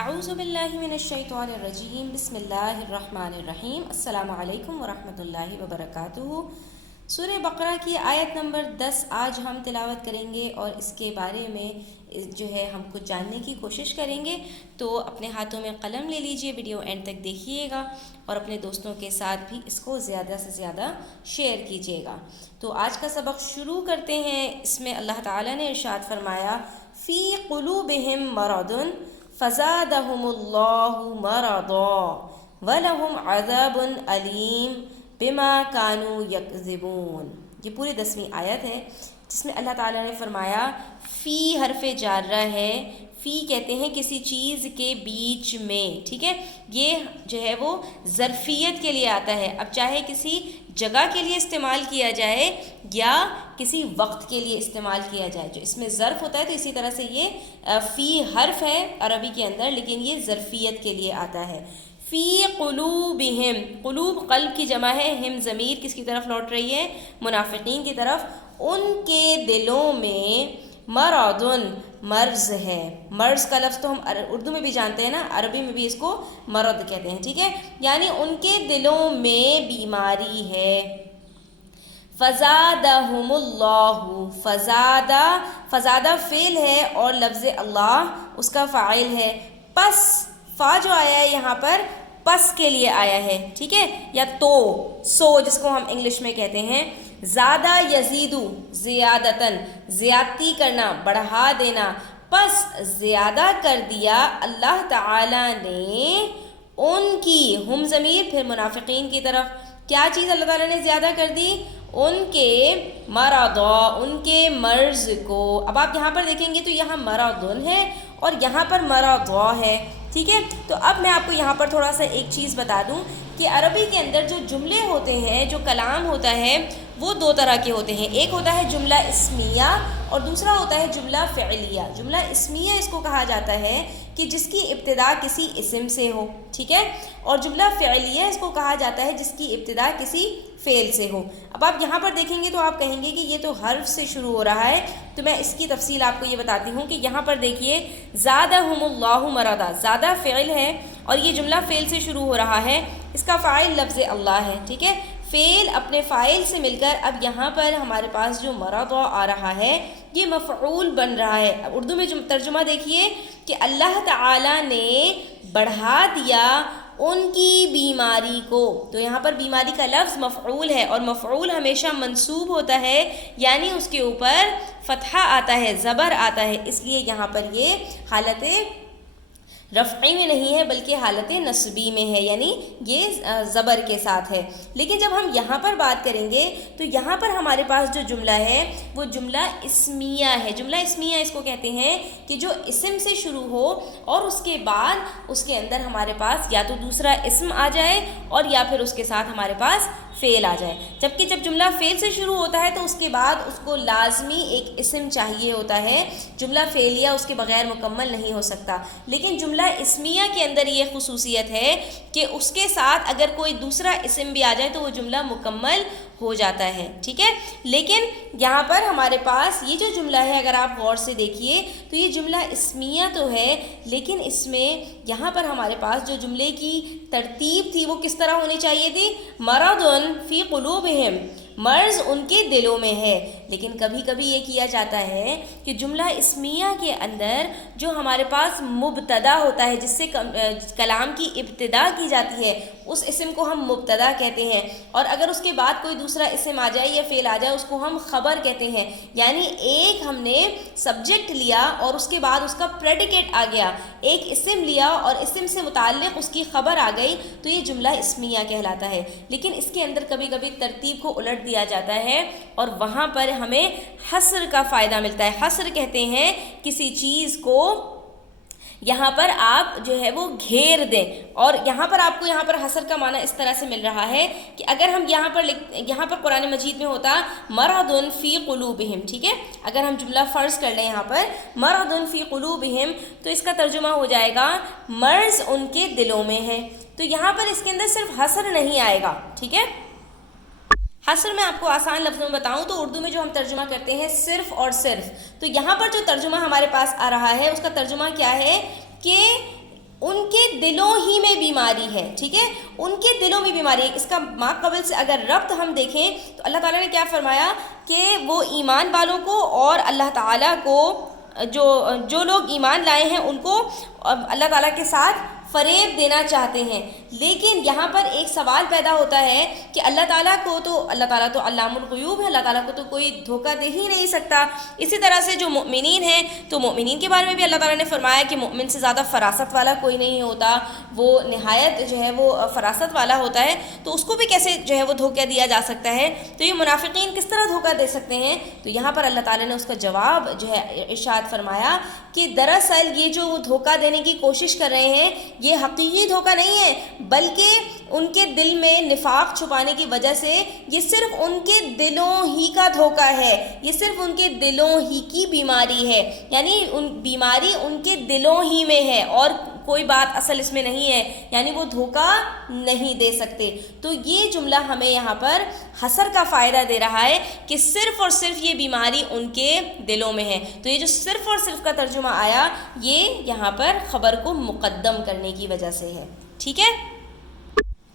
اعوذ باللہ من الشیطان الرجیم بسم اللہ الرحمن الرحیم السلام علیکم ورحمۃ اللہ وبرکاتہ۔ سورہ بقرہ کی آیت نمبر 10 آج ہم تلاوت کریں گے اور اس کے بارے میں ہم کچھ جاننے کی کوشش کریں گے۔ تو اپنے ہاتھوں میں قلم لے لیجئے، ویڈیو اینڈ تک دیکھیے گا اور اپنے دوستوں کے ساتھ بھی اس کو زیادہ سے زیادہ شیئر کیجیے گا۔ تو آج کا سبق شروع کرتے ہیں۔ اس میں اللہ تعالیٰ نے ارشاد فرمایا فی قلوبہم مرض فزادہم اللہ مرضا ولہم عذاب علیم بما کانوا یکذبون۔ یہ پوری 10ویں آیت ہے جس میں اللہ تعالیٰ نے فرمایا فی حرف جارہ ہے۔ فی کہتے ہیں کسی چیز کے بیچ میں، ٹھیک ہے، یہ وہ ظرفیت کے لیے آتا ہے۔ اب چاہے کسی جگہ کے لیے استعمال کیا جائے یا کسی وقت کے لیے استعمال کیا جائے، جو اس میں ظرف ہوتا ہے تو اسی طرح سے یہ فی حرف ہے عربی کے اندر، لیکن یہ ظرفیت کے لیے آتا ہے۔ فی قلوبہم، قلوب قلب کی جمع ہے، ہم ضمیر کس کی طرف لوٹ رہی ہے؟ منافقین کی طرف۔ ان کے دلوں میں مرض ہے۔ مرض کا لفظ تو ہم اردو میں بھی جانتے ہیں نا، عربی میں بھی اس کو مرض کہتے ہیں، ٹھیک ہے، یعنی ان کے دلوں میں بیماری ہے۔ فزادہم اللہ، فزادہ فعل ہے اور لفظ اللہ اس کا فاعل ہے۔ پس فا جو آیا ہے یہاں پر پس کے لیے آیا ہے، ٹھیک ہے، یا تو سو جس کو ہم انگلش میں کہتے ہیں۔ زیادہ یزیدو، زیادتاً زیادتی کرنا، بڑھا دینا، پس زیادہ کر دیا اللہ تعالی نے ان کی، ہم ضمیر پھر منافقین کی طرف، کیا چیز اللہ تعالیٰ نے زیادہ کر دی؟ ان کے مرضا، ان کے مرض کو۔ اب آپ یہاں پر دیکھیں گے تو یہاں مرضن ہے اور یہاں پر مرضا ہے، ٹھیک ہے۔ تو اب میں آپ کو یہاں پر تھوڑا سا ایک چیز بتا دوں کہ عربی کے اندر جو جملے ہوتے ہیں، جو کلام ہوتا ہے، وہ دو طرح کے ہوتے ہیں۔ ایک ہوتا ہے جملہ اسمیہ اور دوسرا ہوتا ہے جملہ فعلیہ۔ جملہ اسمیہ اس کو کہا جاتا ہے کہ جس کی ابتدا کسی اسم سے ہو، ٹھیک ہے، اور جملہ فعلیہ اس کو کہا جاتا ہے جس کی ابتدا کسی فعل سے ہو۔ اب آپ یہاں پر دیکھیں گے تو آپ کہیں گے کہ یہ تو حرف سے شروع ہو رہا ہے، تو میں اس کی تفصیل آپ کو یہ بتاتی ہوں کہ یہاں پر دیکھیے زادہم اللہ مرضا، زادہ فعل ہے اور یہ جملہ فعل سے شروع ہو رہا ہے، اس کا فاعل لفظ اللہ ہے، ٹھیک ہے۔ فعل اپنے فاعل سے مل کر اب یہاں پر ہمارے پاس جو مرضا آ رہا ہے یہ مفعول بن رہا ہے۔ اب اردو میں ترجمہ دیکھیے کہ اللہ تعالی نے بڑھا دیا ان کی بیماری کو، تو یہاں پر بیماری کا لفظ مفعول ہے اور مفعول ہمیشہ منصوب ہوتا ہے، یعنی اس کے اوپر فتحہ آتا ہے، زبر آتا ہے، اس لیے یہاں پر یہ حالت رفعی میں نہیں ہے بلکہ حالت نصبی میں ہے، یعنی یہ زبر کے ساتھ ہے۔ لیکن جب ہم یہاں پر بات کریں گے تو یہاں پر ہمارے پاس جو جملہ ہے وہ جملہ اسمیہ ہے۔ جملہ اسمیہ اس کو کہتے ہیں کہ جو اسم سے شروع ہو اور اس کے بعد اس کے اندر ہمارے پاس یا تو دوسرا اسم آ جائے اور یا پھر اس کے ساتھ ہمارے پاس فعل آ جائے۔ جبکہ جب جملہ فعل سے شروع ہوتا ہے تو اس کے بعد اس کو لازمی ایک اسم چاہیے ہوتا ہے، جملہ فعلیہ اس کے بغیر مکمل نہیں ہو سکتا۔ لیکن جملہ اسمیہ کے اندر یہ خصوصیت ہے کہ اس کے ساتھ اگر کوئی دوسرا اسم بھی آ جائے تو وہ جملہ مکمل ہو جاتا ہے، ٹھیک ہے۔ لیکن یہاں پر ہمارے پاس یہ جو جملہ ہے اگر آپ غور سے دیکھیے تو یہ جملہ اسمیہ تو ہے، لیکن اس میں یہاں پر ہمارے پاس جو جملے کی ترتیب تھی وہ کس طرح ہونی چاہیے تھی؟ مرض فی قلوبہم، مرض ان کے دلوں میں ہے۔ لیکن کبھی کبھی یہ کیا جاتا ہے کہ جملہ اسمیہ کے اندر جو ہمارے پاس مبتدا ہوتا ہے، جس سے کلام کی ابتدا کی جاتی ہے، اس اسم کو ہم مبتدا کہتے ہیں، اور اگر اس کے بعد کوئی دوسرا اسم آ جائے یا فعل آ جائے اس کو ہم خبر کہتے ہیں۔ یعنی ایک ہم نے سبجیکٹ لیا اور اس کے بعد اس کا پریڈیکیٹ آ گیا، ایک اسم لیا اور اسم سے متعلق اس کی خبر آ گئی، تو یہ جملہ اسمیہ کہلاتا ہے۔ لیکن اس کے اندر کبھی کبھی ترتیب کو الٹ دیا جاتا ہے اور وہاں پر ہمیں حصر کا فائدہ ملتا ہے۔ حصر کہتے ہیں کسی چیز کو یہاں پر آپ وہ گھیر دیں، اور یہاں پر آپ کو یہاں پر حصر کا معنی اس طرح سے مل رہا ہے کہ اگر ہم یہاں پر قرآن مجید میں ہوتا مرض فی قلوبہم، ٹھیک ہے، اگر ہم جملہ فرض کر لیں یہاں پر مرض فی قلوبہم تو اس کا ترجمہ ہو جائے گا مرض ان کے دلوں میں ہے۔ تو یہاں پر اس کے اندر صرف حصر نہیں آئے گا، ٹھیک ہے۔ حصر میں آپ کو آسان لفظوں میں بتاؤں تو اردو میں جو ہم ترجمہ کرتے ہیں صرف اور صرف، تو یہاں پر جو ترجمہ ہمارے پاس آ رہا ہے اس کا ترجمہ کیا ہے کہ دلوں ہی میں بیماری ہے، ٹھیک ہے، ان کے دلوں میں بیماری ہے۔ اس کا ما قبل سے اگر ربط ہم دیکھیں تو اللہ تعالیٰ نے کیا فرمایا کہ وہ ایمان والوں کو اور اللہ تعالیٰ کو جو لوگ ایمان لائے ہیں ان کو اللہ تعالیٰ کے ساتھ فریب دینا چاہتے ہیں۔ لیکن یہاں پر ایک سوال پیدا ہوتا ہے کہ اللہ تعالیٰ تو علام الغیوب ہے، اللہ تعالیٰ کو تو کوئی دھوکہ دے ہی نہیں سکتا۔ اسی طرح سے جو مؤمنین ہیں تو مؤمنین کے بارے میں بھی اللہ تعالیٰ نے فرمایا کہ مؤمن سے زیادہ فراست والا کوئی نہیں ہوتا، وہ نہایت جو ہے وہ فراست والا ہوتا ہے، تو اس کو بھی کیسے جو ہے وہ دھوکہ دیا جا سکتا ہے؟ تو یہ منافقین کس طرح دھوکہ دے سکتے ہیں؟ تو یہاں پر اللہ تعالیٰ نے اس کا جواب جو ہے ارشاد فرمایا کہ دراصل یہ جو وہ دھوکہ دینے کی کوشش کر رہے ہیں یہ حقیقی دھوکہ نہیں ہے، بلکہ ان کے دل میں نفاق چھپانے کی وجہ سے یہ صرف ان کے دلوں ہی کا دھوکہ ہے، یہ صرف ان کے دلوں ہی کی بیماری ہے، یعنی بیماری ان کے دلوں ہی میں ہے اور کوئی بات اصل اس میں نہیں ہے، یعنی وہ دھوکہ نہیں دے سکتے۔ تو یہ جملہ ہمیں یہاں پر حصر کا فائدہ دے رہا ہے کہ صرف اور صرف یہ بیماری ان کے دلوں میں ہے۔ تو یہ جو صرف اور صرف کا ترجمہ آیا یہ یہاں پر خبر کو مقدم کرنے کی وجہ سے ہے، ٹھیک ہے۔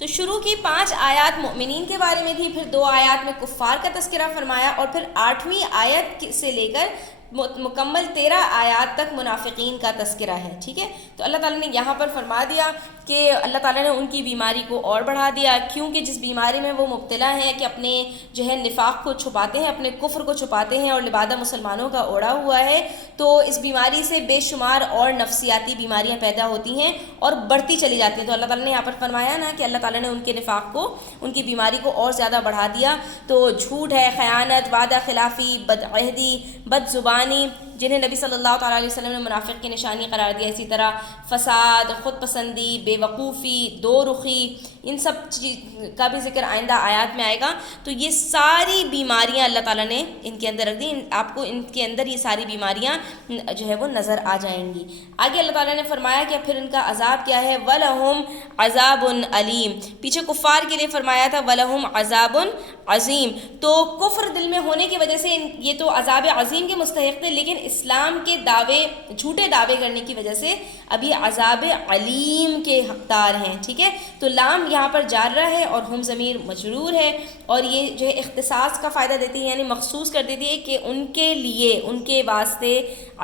تو شروع کی 5 آیات مؤمنین کے بارے میں تھی، پھر 2 آیات میں کفار کا تذکرہ فرمایا، اور پھر 8ویں آیت سے لے کر مکمل 13 آیات تک منافقین کا تذکرہ ہے، ٹھیک ہے۔ تو اللہ تعالیٰ نے یہاں پر فرما دیا کہ اللہ تعالیٰ نے ان کی بیماری کو اور بڑھا دیا، کیونکہ جس بیماری میں وہ مبتلا ہیں کہ اپنے جو ہے نفاق کو چھپاتے ہیں، اپنے کفر کو چھپاتے ہیں اور لبادہ مسلمانوں کا اوڑھا ہوا ہے، تو اس بیماری سے بے شمار اور نفسیاتی بیماریاں پیدا ہوتی ہیں اور بڑھتی چلی جاتی ہیں۔ تو اللہ تعالیٰ نے یہاں پر فرمایا نا کہ اللہ تعالیٰ نے ان کے نفاق کو، ان کی بیماری کو اور زیادہ بڑھا دیا۔ تو جھوٹ ہے، خیانت، وعدہ خلافی، بدعہدی، بد زبانی، جنہیں نبی صلی اللہ تعالیٰ علیہ وسلم نے منافق کی نشانی قرار دیا، اسی طرح فساد، خود پسندی، بے وقوفی، دو رخی، ان سب چیز کا بھی ذکر آئندہ آیات میں آئے گا۔ تو یہ ساری بیماریاں اللہ تعالیٰ نے ان کے اندر رکھ دی، آپ کو ان کے اندر یہ ساری بیماریاں جو ہے وہ نظر آ جائیں گی۔ آگے اللہ تعالیٰ نے فرمایا کہ پھر ان کا عذاب کیا ہے، وَلَهُمْ عَذَابٌ عَلِيمٌ، پیچھے کفار کے لیے فرمایا تھا وَلَهُمْ عَذَابٌ عظیم۔ تو کفر دل میں ہونے کی وجہ سے یہ تو عذاب عظیم کے مستحق تھے، لیکن اسلام کے دعوے، جھوٹے دعوے کرنے کی وجہ سے اب یہ عذاب علیم کے حقدار ہیں، ٹھیک ہے۔ تو لام یہاں پر جارہ ہے اور ہم ضمیر مجرور ہے، اور یہ جو ہے اختصاص کا فائدہ دیتی ہے، یعنی مخصوص کر دیتی ہے کہ ان کے لیے، ان کے واسطے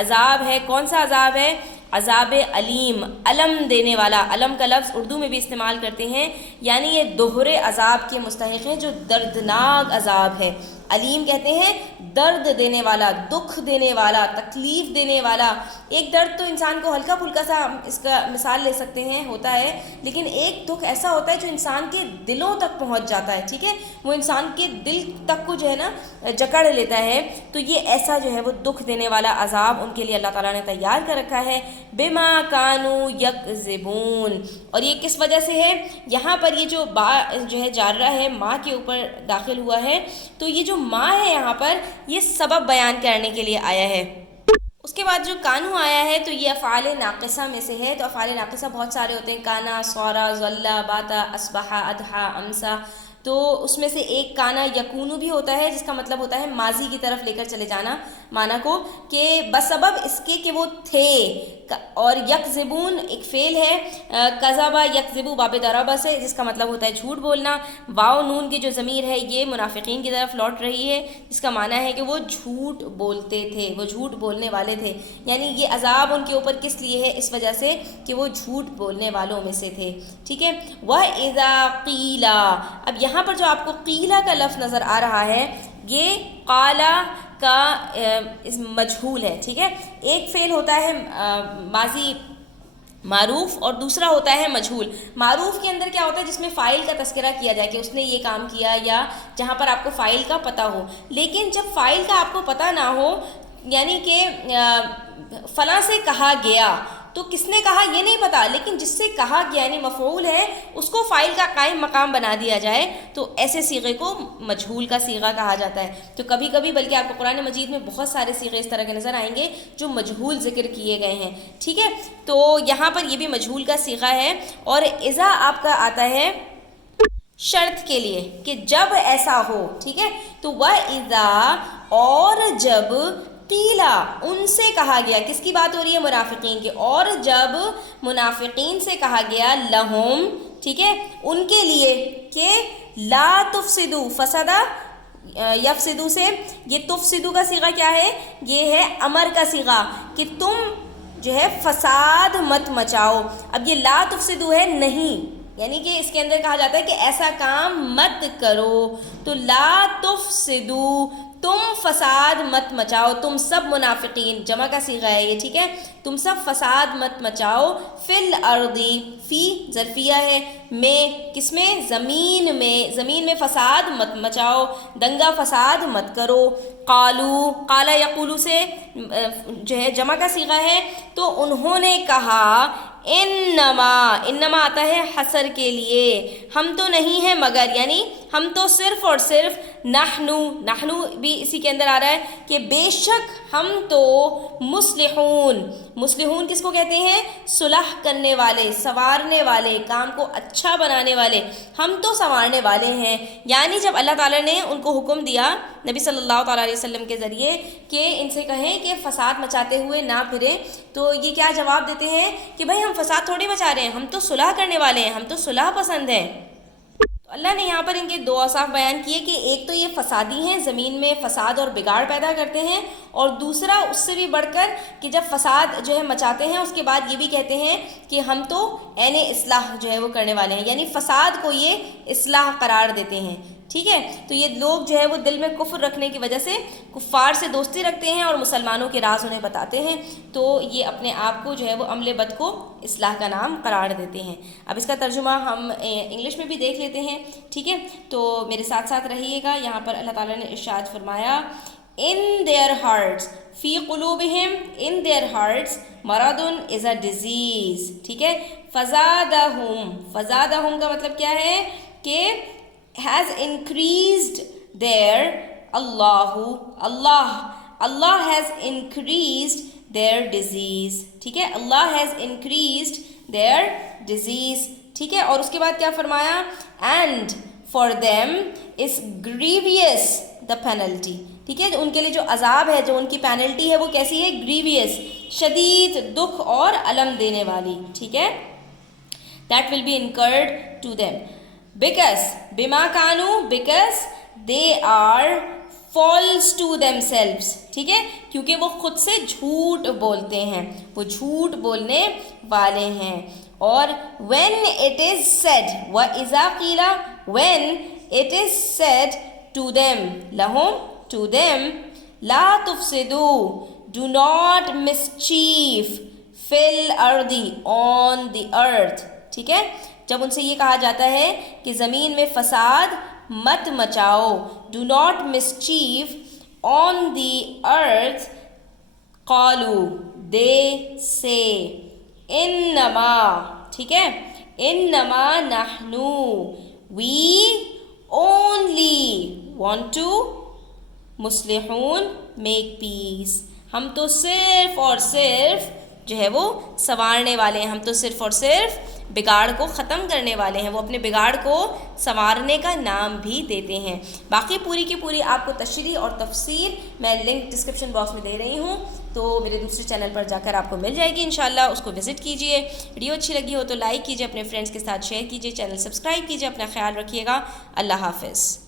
عذاب ہے۔ کون سا عذاب ہے؟ عذاب علیم، علم دینے والا۔ علم کا لفظ اردو میں بھی استعمال کرتے ہیں، یعنی یہ دوہرے عذاب کے مستحق ہیں، جو دردناک عذاب ہے۔ علیم کہتے ہیں درد دینے والا، دکھ دینے والا، تکلیف دینے والا۔ ایک درد تو انسان کو ہلکا پھلکا سا اس کا مثال لے سکتے ہیں، ہوتا ہے، لیکن ایک دکھ ایسا ہوتا ہے جو انسان کے دلوں تک پہنچ جاتا ہے، ٹھیک ہے، وہ انسان کے دل تک کو جو ہے نا جکڑ لیتا ہے۔ تو یہ ایسا جو ہے وہ دکھ دینے والا عذاب ان کے لیے اللہ تعالیٰ نے تیار کر رکھا ہے، بما کانوا یکذبون۔ اور یہ کس وجہ سے ہے؟ یہاں پر یہ جو با جو ہے جارہ ہے، ماں کے اوپر داخل ہوا ہے، تو یہ جو ماں ہے یہاں پر یہ سبب بیان کرنے کے لیے آیا ہے۔ اس کے بعد جو کانو آیا ہے تو یہ افعال ناقصہ میں سے ہے۔ تو افعال ناقصہ بہت سارے ہوتے ہیں، کانا، سورا، ظلا، باتا، اصبحا، اضحا، امسا۔ تو اس میں سے ایک کانا یکونو بھی ہوتا ہے، جس کا مطلب ہوتا ہے ماضی کی طرف لے کر چلے جانا معنی کو، کہ بسبب اس کے کہ وہ تھے۔ اور یکذبون ایک فعل ہے، کذبا یکذبو باب ضربہ سے، جس کا مطلب ہوتا ہے جھوٹ بولنا۔ واو نون کی جو ضمیر ہے یہ منافقین کی طرف لوٹ رہی ہے، جس کا معنی ہے کہ وہ جھوٹ بولتے تھے، وہ جھوٹ بولنے والے تھے، یعنی یہ عذاب ان کے اوپر کس لیے ہے؟ اس وجہ سے کہ وہ جھوٹ بولنے والوں میں سے تھے، ٹھیک ہے۔ وَإِذَا قِيلَ، اب یہاں پر جو آپ کو قیلہ کا لفظ نظر آ رہا ہے یہ قالا کا مجہول ہے، ٹھیک ہے۔ ایک فعل ہوتا ہے ماضی معروف اور دوسرا ہوتا ہے مجہول۔ معروف کے اندر کیا ہوتا ہے؟ جس میں فاعل کا تذکرہ کیا جائے کہ اس نے یہ کام کیا، یا جہاں پر آپ کو فاعل کا پتہ ہو۔ لیکن جب فاعل کا آپ کو پتہ نہ ہو، یعنی کہ فلاں سے کہا گیا، تو کس نے کہا یہ نہیں پتا، لیکن جس سے کہا گیا یعنی مفعول ہے اس کو فاعل کا قائم مقام بنا دیا جائے، تو ایسے صیغے کو مجہول کا صیغہ کہا جاتا ہے۔ تو کبھی کبھی بلکہ آپ کو قرآن مجید میں بہت سارے صیغے اس طرح کے نظر آئیں گے جو مجہول ذکر کیے گئے ہیں، ٹھیک ہے۔ تو یہاں پر یہ بھی مجہول کا صیغہ ہے، اور اذا آپ کا آتا ہے شرط کے لیے کہ جب ایسا ہو، ٹھیک ہے۔ تو وَإِذَا، اور جب قیلا ان سے کہا گیا، کس کی بات ہو رہی ہے؟ منافقین کی. اور جب منافقین سے کہا گیا لہم، ٹھیک ہے، ان کے لیے کہ لا تفسدو، فسدہ یفسدو سے، یہ تفسدو کا صیغہ کیا ہے؟ یہ ہے امر کا صیغہ کہ تم جو ہے فساد مت مچاؤ. اب یہ لا تفسدو ہے نہیں، یعنی کہ اس کے اندر کہا جاتا ہے کہ ایسا کام مت کرو. تو لا تفسدو، تم فساد مت مچاؤ، تم سب منافقین، جمع کا صیغہ ہے یہ، ٹھیک ہے، تم سب فساد مت مچاؤ. فی الارض، فی ظرفیہ ہے، میں کس میں؟ زمین میں، زمین میں فساد مت مچاؤ، دنگا فساد مت کرو. قالو، قالا یقولو سے جو ہے جمع کا صیغہ ہے، تو انہوں نے کہا انما، انما آتا ہے حصر کے لیے، ہم تو نہیں ہیں مگر، یعنی ہم تو صرف اور صرف، نحنو، نحنو بھی اسی کے اندر آ رہا ہے کہ بے شک ہم تو مصلحون. مصلحون کس کو کہتے ہیں؟ صلح کرنے والے، سنوارنے والے، کام کو اچھا بنانے والے، ہم تو سنوارنے والے ہیں. یعنی جب اللہ تعالیٰ نے ان کو حکم دیا نبی صلی اللہ تعالیٰ علیہ وسلم کے ذریعے کہ ان سے کہیں کہ فساد مچاتے ہوئے نہ پھریں، تو یہ کیا جواب دیتے ہیں کہ بھائی ہم فساد تھوڑی مچا رہے ہیں، ہم تو صلح کرنے والے ہیں، ہم تو صلح پسند ہیں. تو اللہ نے یہاں پر ان کے دو اوصاف بیان کیے کہ ایک تو یہ فسادی ہیں، زمین میں فساد اور بگاڑ پیدا کرتے ہیں، اور دوسرا اس سے بھی بڑھ کر کہ جب فساد جو ہے مچاتے ہیں اس کے بعد یہ بھی کہتے ہیں کہ ہم تو عین اصلاح جو ہے وہ کرنے والے ہیں، یعنی فساد کو یہ اصلاح قرار دیتے ہیں. ٹھیک ہے، تو یہ لوگ جو ہے وہ دل میں کفر رکھنے کی وجہ سے کفار سے دوستی رکھتے ہیں اور مسلمانوں کے راز انہیں بتاتے ہیں، تو یہ اپنے آپ کو جو ہے وہ عمل بد کو اصلاح کا نام قرار دیتے ہیں. اب اس کا ترجمہ ہم انگلش میں بھی دیکھ لیتے ہیں. ٹھیک ہے، تو میرے ساتھ ساتھ رہیے گا. یہاں پر اللہ تعالیٰ نے ارشاد فرمایا in their hearts، فی قلوبہم، in their hearts، مرض is a disease. ٹھیک ہے، فزادہم، فزادہم کا مطلب کیا ہے کہ has increased their، Allah has increased their disease. ٹھیک ہے، اللہ has increased their disease. ٹھیک ہے، اور اس کے بعد کیا فرمایا؟ and for them is grievous the penalty. ٹھیک ہے، ان کے لیے جو عذاب ہے، جو ان کی پینلٹی ہے وہ کیسی ہے؟ grievous، شدید، دکھ اور الم دینے والی. ٹھیک ہے، that will be incurred to them because بما کانوا، because they are false to themselves. ٹھیک ہے، کیونکہ وہ خود سے جھوٹ بولتے ہیں، وہ جھوٹ بولنے والے ہیں. اور when it is said، وَإِذَا قِيلَ، when it is said to them، لَهُمْ، to them، لَا تُفْسِدُوا، do not mischief، فِي الْأَرْضِ، on the earth. ٹھیک ہے، جب ان سے یہ کہا جاتا ہے کہ زمین میں فساد مت مچاؤ، do not mischief on the earth، قالوا، they say، انما، ٹھیک ہے، انما نحنو، we only want to، مصلحون، make peace، ہم تو صرف اور صرف جو ہے وہ سنوارنے والے ہیں، ہم تو صرف اور صرف بگاڑ کو ختم کرنے والے ہیں. وہ اپنے بگاڑ کو سنوارنے کا نام بھی دیتے ہیں. باقی پوری کی پوری آپ کو تشریح اور تفسیر میں لنک ڈسکرپشن باکس میں دے رہی ہوں، تو میرے دوسرے چینل پر جا کر آپ کو مل جائے گی انشاءاللہ. اس کو وزٹ کیجئے. ویڈیو اچھی لگی ہو تو لائک کیجئے، اپنے فرینڈس کے ساتھ شیئر کیجئے، چینل سبسکرائب کیجئے. اپنا خیال رکھیے گا. اللہ حافظ.